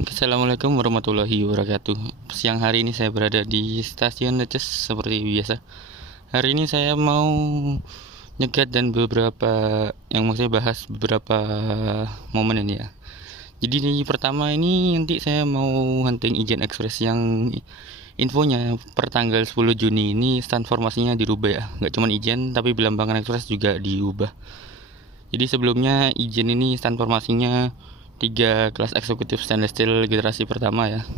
Assalamualaikum warahmatullahi wabarakatuh. Siang hari ini saya berada di stasiun Leces seperti biasa. Hari ini saya mau nyegat dan yang mau saya bahas beberapa momen ini ya. Jadi di pertama ini nanti saya mau hunting izin ekspres yang infonya per tanggal 10 Juni ini stand formasinya dirubah ya. Nggak cuma izin tapi belambangan ekspres juga diubah. Jadi sebelumnya izin ini stand formasinya 3 kelas eksekutif stainless steel generasi pertama ya.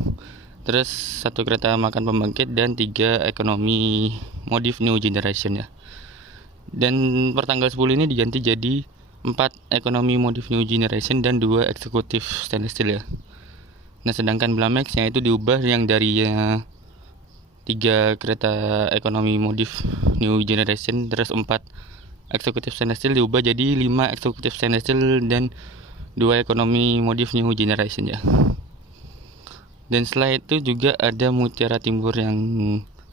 Terus 1 kereta makan pembangkit dan 3 ekonomi modif new generation ya. Dan per tanggal 10 ini diganti jadi 4 ekonomi modif new generation dan 2 eksekutif stainless steel ya. Nah sedangkan Blamex yang itu diubah yang dari 3 kereta ekonomi modif new generation terus 4 eksekutif stainless steel diubah jadi 5 eksekutif stainless steel dan 2 ekonomi modif new generation ya. Dan setelah itu juga ada Mutiara Timur yang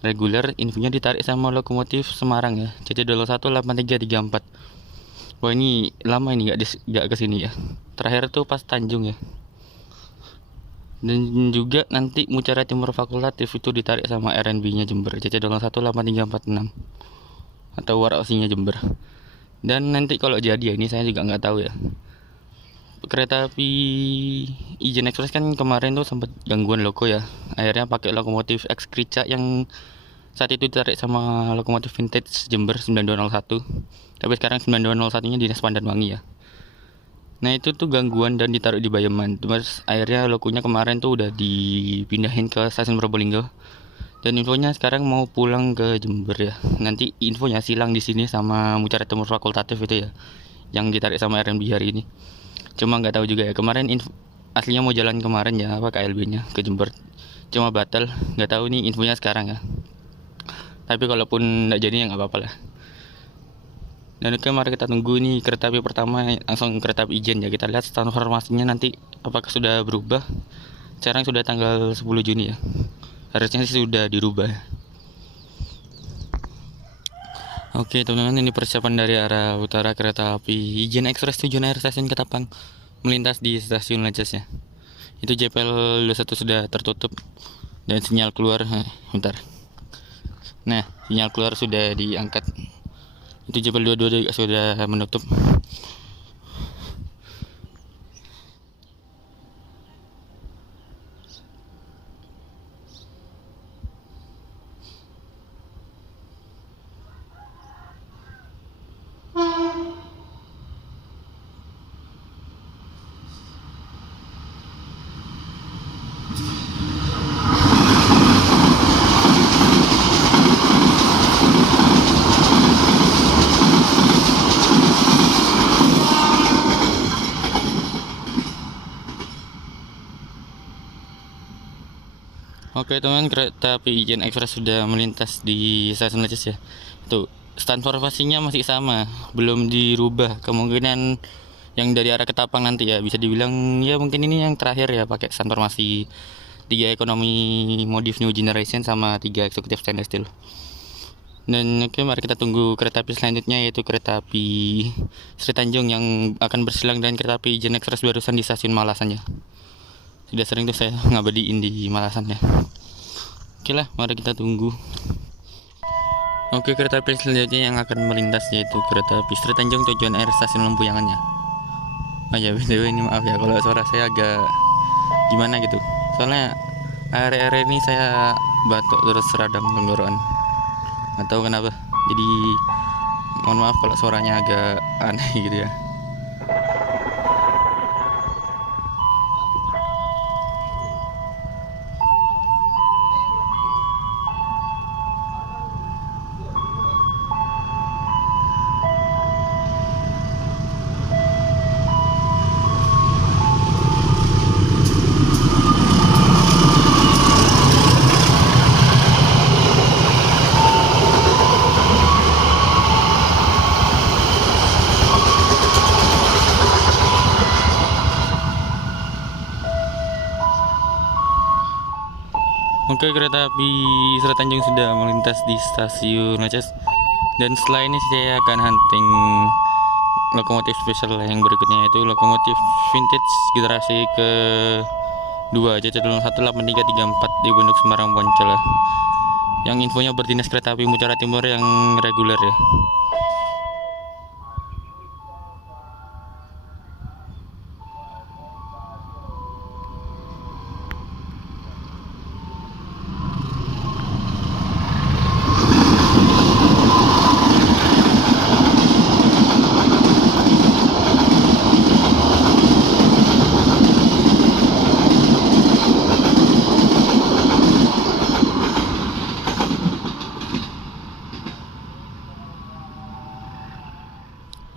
reguler, infonya ditarik sama lokomotif Semarang ya, CC218334. Wah ini lama ini nggak kesini ya. Terakhir tuh pas Tanjung ya. Dan juga nanti Mutiara Timur fakultatif itu ditarik sama RNB-nya Jember, CC218346 atau Warausinya Jember. Dan nanti kalau jadi ya, ini saya juga nggak tahu ya. Kereta api Ijen Express kan kemarin tuh sempat gangguan loko ya. Akhirnya pakai lokomotif X Krica yang saat itu ditarik sama lokomotif vintage Jember 9201. Tapi sekarang 9201-nya Dinas Pandanwangi ya. Nah itu tuh gangguan dan ditaruh di Bayeman. Terus akhirnya lokonya kemarin tuh udah dipindahin ke stasiun Probolinggo. Dan infonya sekarang mau pulang ke Jember ya. Nanti infonya silang di sini sama Mutiara Timur fakultatif itu ya, yang ditarik sama RNB hari ini. Cuma nggak tahu juga ya, kemarin aslinya mau jalan kemarin ya apa KLB-nya ke Jember, cuma batal. Nggak tahu nih infonya sekarang ya, tapi kalaupun nggak jadi ya nggak apa-apa lah. Dan oke, mari kita tunggu nih kereta api pertama langsung kereta api Ijen ya. Kita lihat transformasinya nanti apakah sudah berubah. Sekarang sudah tanggal 10 Juni ya, harusnya sih sudah dirubah. Oke teman-teman, ini persiapan dari arah utara kereta api Ijen Express tujuan air stasiun Ketapang melintas di stasiun Leces ya. Itu JPL 21 sudah tertutup dan sinyal keluar bentar. Nah, sinyal keluar sudah diangkat. Itu JPL 22 juga sudah menutup. Oke teman, kereta api Ijen Express sudah melintas di stasiun Leces ya. Tuh, stand formasinya masih sama, belum dirubah. Kemungkinan yang dari arah Ketapang nanti ya, bisa dibilang ya mungkin ini yang terakhir ya pakai stand formasi 3 ekonomi modif new generation sama 3 eksekutif stainless steel. Dan oke, mari kita tunggu kereta api selanjutnya, yaitu kereta api Sri Tanjung yang akan bersilang dengan kereta api Ijen Express barusan di stasiun Malasan ya. Sudah sering tuh saya ngabadiin di Malasan ya. Oke lah, mari kita tunggu. Oke, kereta api selanjutnya yang akan melintas yaitu kereta api Sri Tanjung tujuan air stasiun Lempuyangan ya. Oh ya, BTW ini maaf ya kalau suara saya agak gimana gitu. Soalnya akhir-akhir ini saya batuk terus radang tenggorokan. Nggak tahu kenapa. Jadi mohon maaf kalau suaranya agak aneh gitu ya. Oke, kereta api Sri Tanjung sudah melintas di stasiun Leces. Dan setelah ini saya akan hunting lokomotif spesial yang berikutnya, yaitu lokomotif vintage generasi ke 2 CC018334 di Benduk Semarang Poncol ya. Yang infonya berdinas kereta api Mutiara Timur yang reguler ya.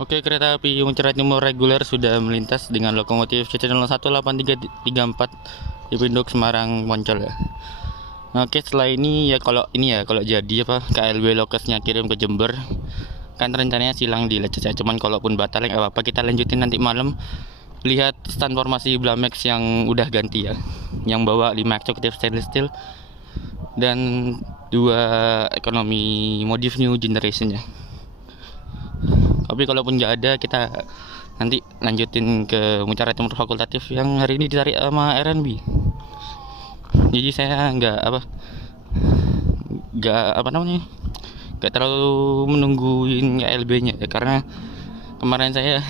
Oke, kereta api Mutiara Timur reguler sudah melintas dengan lokomotif CC018334 di Benduk Semarang Poncol ya. Nah, oke, setelah ini ya kalau jadi apa KLB lokasnya kirim ke Jember, kan rencananya silang di Leces ya. Cuman kalaupun batal ya apa-apa, kita lanjutin nanti malam. Lihat stand formasi Blamex yang udah ganti ya, yang bawa 5 eksekutif stainless steel dan 2 ekonomi modif new generation ya. Tapi kalaupun nggak ada, kita nanti lanjutin ke Mutiara Timur fakultatif yang hari ini ditarik sama RNB. Jadi saya nggak terlalu menungguin KLB-nya ya, karena kemarin saya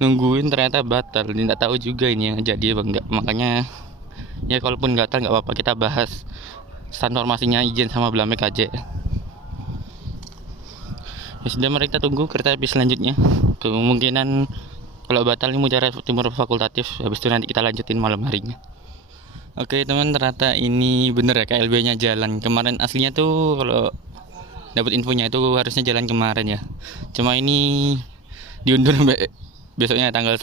nungguin ternyata batal, tidak tahu juga ini yang jadi apa enggak. Makanya ya kalaupun batal nggak apa-apa, kita bahas stand formasinya izin sama Blamex aja. Ya sudah, mari kita tunggu kereta api selanjutnya. Kemungkinan kalau batal ini Mutiara Timur fakultatif, habis itu nanti kita lanjutin malam harinya. Oke teman, ternyata ini bener ya KLB-nya jalan. Kemarin aslinya tuh kalau dapat infonya itu harusnya jalan kemarin ya. Cuma ini diundur sampai besoknya tanggal 10.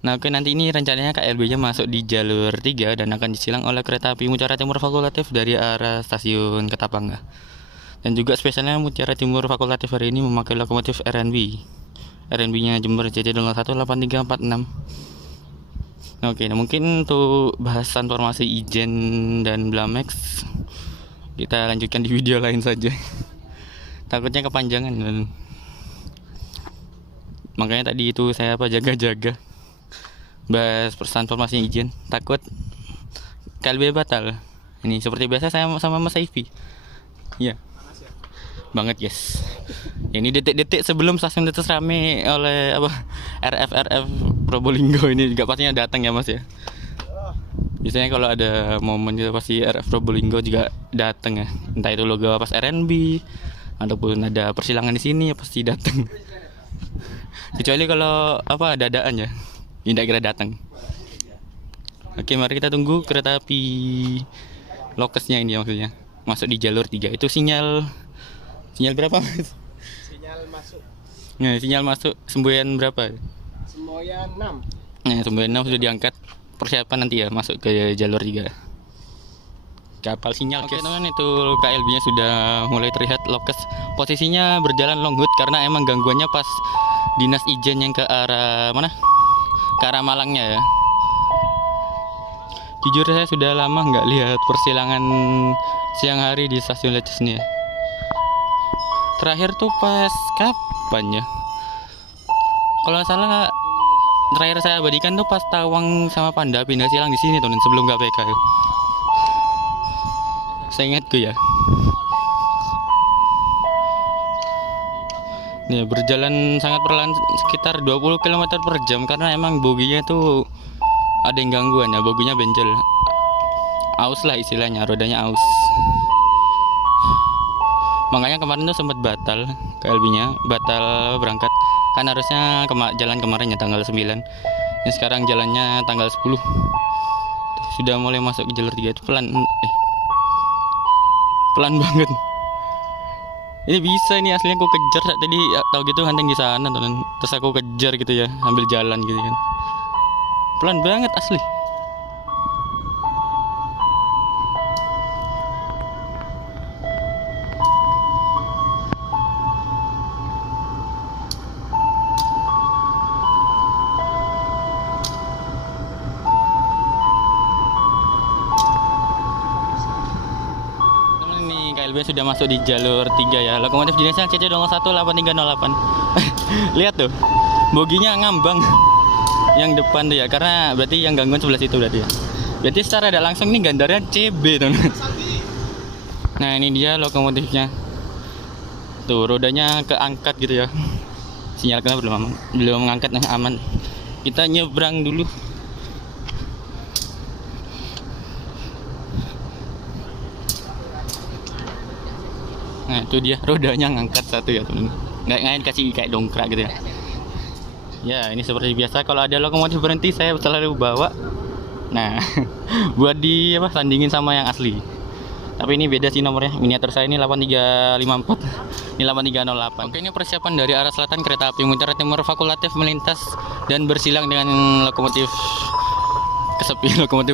Nah oke, nanti ini rencananya KLB-nya masuk di jalur 3 dan akan disilang oleh kereta api Mutiara Timur fakultatif dari arah stasiun Ketapang. Dan juga spesialnya Mutiara Timur fakultatif hari ini memakai lokomotif RNB-nya Jember CC018346. Oke, nah mungkin untuk bahasan formasi Ijen dan Blamex kita lanjutkan di video lain saja. Takutnya kepanjangan. Makanya tadi itu saya jaga-jaga bahas persan formasi Ijen, takut KLB batal. Ini seperti biasa saya sama Mas Saifi. Iya. Banget guys. Ini detik-detik sebelum stasiun Leces rame oleh RF Probolinggo, ini juga pastinya datang ya Mas ya. Biasanya kalau ada momen itu pasti RF Probolinggo juga datang ya. Entah itu logo pas RNB ataupun ada persilangan di sini ya pasti datang. Kecuali kalau dadaan ya, tidak kira datang. Oke, mari kita tunggu kereta api lokasnya ini ya, maksudnya masuk di jalur 3. Itu sinyal berapa Mas? Sinyal masuk. Nah, sinyal masuk semboyan berapa? Semboyan 6. Nah, semboyan 6 sudah diangkat. Persiapan nanti ya masuk ke jalur 3. Kapal sinyal. Oke teman, itu KLB-nya sudah mulai terlihat lokes. Posisinya berjalan long hood karena emang gangguannya pas dinas Ijen yang ke arah mana? Ke arah Malangnya ya. Jujur saya sudah lama nggak lihat persilangan siang hari di stasiun Leces nih ya. Terakhir tuh pas kapan ya? Kalau nggak salah terakhir saya abadikan tuh pas Tawang sama Panda pindah silang di sini tuh sebelum KPK ya. Saya ingatku ya. Nih berjalan sangat perlahan sekitar 20 km per jam karena emang boginya tuh ada yang gangguan ya, boginya benjol. Aus lah istilahnya, rodanya aus. Makanya kemarin tuh sempat batal KLB-nya, batal berangkat. Kan harusnya jalan kemarin ya tanggal 9. Ini sekarang jalannya tanggal 10. Sudah mulai masuk ke jalur 3 itu pelan banget. Ini bisa ini aslinya aku kejar tadi tahu gitu hanteng di sana tuh, terus aku kejar gitu ya, ambil jalan gitu kan. Pelan banget asli. KLB sudah masuk di jalur 3 ya. Lokomotif jenisnya CC018308. Lihat tuh, boginya ngambang yang depan tuh ya, karena berarti yang gangguan sebelah situ berarti ya. Berarti secara tidak langsung ini gandarnya CB teman. Nah ini dia lokomotifnya. Tuh rodanya keangkat gitu ya. Sinyal kenapa belum mengangkat, nah aman. Kita nyebrang dulu. Nah itu dia rodanya ngangkat satu ya teman. Nggak kasih kayak dongkrak gitu ya. Ya ini seperti biasa kalau ada lokomotif berhenti saya selalu bawa. Nah buat di apa sandingin sama yang asli. Tapi ini beda sih nomornya. Miniatur saya ini 8354. Ini 8308. Oke, ini persiapan dari arah selatan kereta api Mutiara Timur fakultatif melintas dan bersilang dengan lokomotif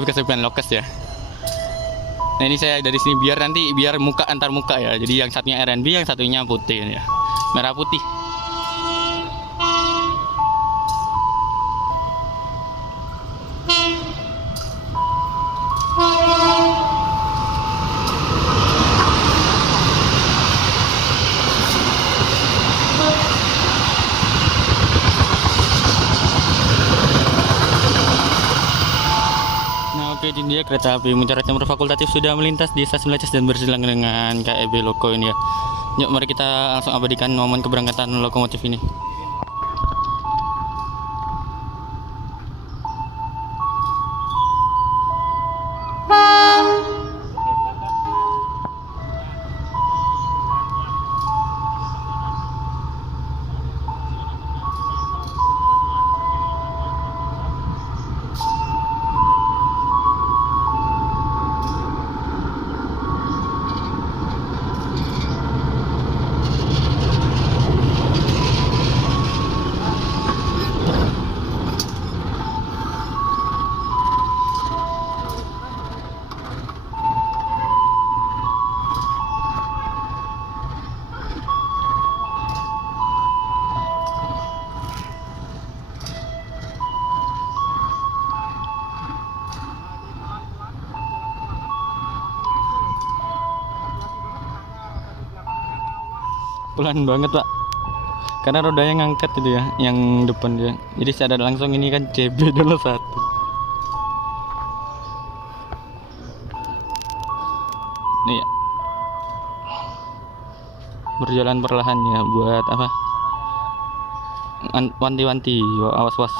kesepian lokes ya. Nah, ini saya dari sini biar muka antar muka ya. Jadi yang satunya RNB, yang satunya putih ya. Merah putih. Oke, ini dia kereta api Mutiara Timur fakultatif sudah melintas di stasiun Leces dan bersilang dengan KEB Loko ini ya. Yuk mari kita langsung abadikan momen keberangkatan lokomotif ini. Pelan banget pak, karena rodanya ngangkat itu ya, yang depan dia. Jadi secara langsung ini kan CB dulu satu. Nih ya. Berjalan perlahan ya, buat apa? Wanti-wanti, awas-awas.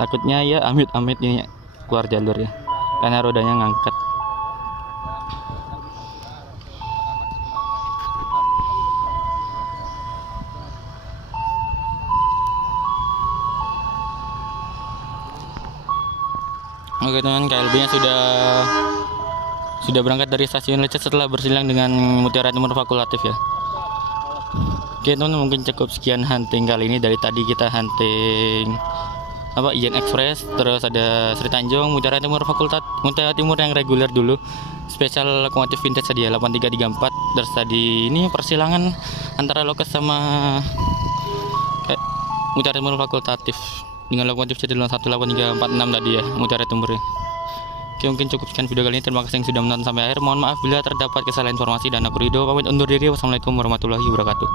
Takutnya ya amit-amit ini keluar jalur ya, karena rodanya ngangkat. Oke teman, KLB-nya sudah berangkat dari stasiun Leces setelah bersilang dengan Mutiara Timur fakultatif ya. Oke teman, mungkin cukup sekian hunting kali ini. Dari tadi kita hunting apa IN Express, terus ada Sri Tanjung, Mutiara Timur Mutiara Timur yang reguler dulu, spesial lokomotif vintage tadi ya 8334. Terus tadi ini persilangan antara Lokes sama Mutiara Timur fakultatif dengan lokomotif jadwal 18346 tadi ya, Mutiara Timur ya. Oke, mungkin cukup sekian video kali ini. Terima kasih yang sudah menonton sampai akhir. Mohon maaf bila terdapat kesalahan informasi, dan aku Rido pamit undur diri. Wassalamualaikum warahmatullahi wabarakatuh.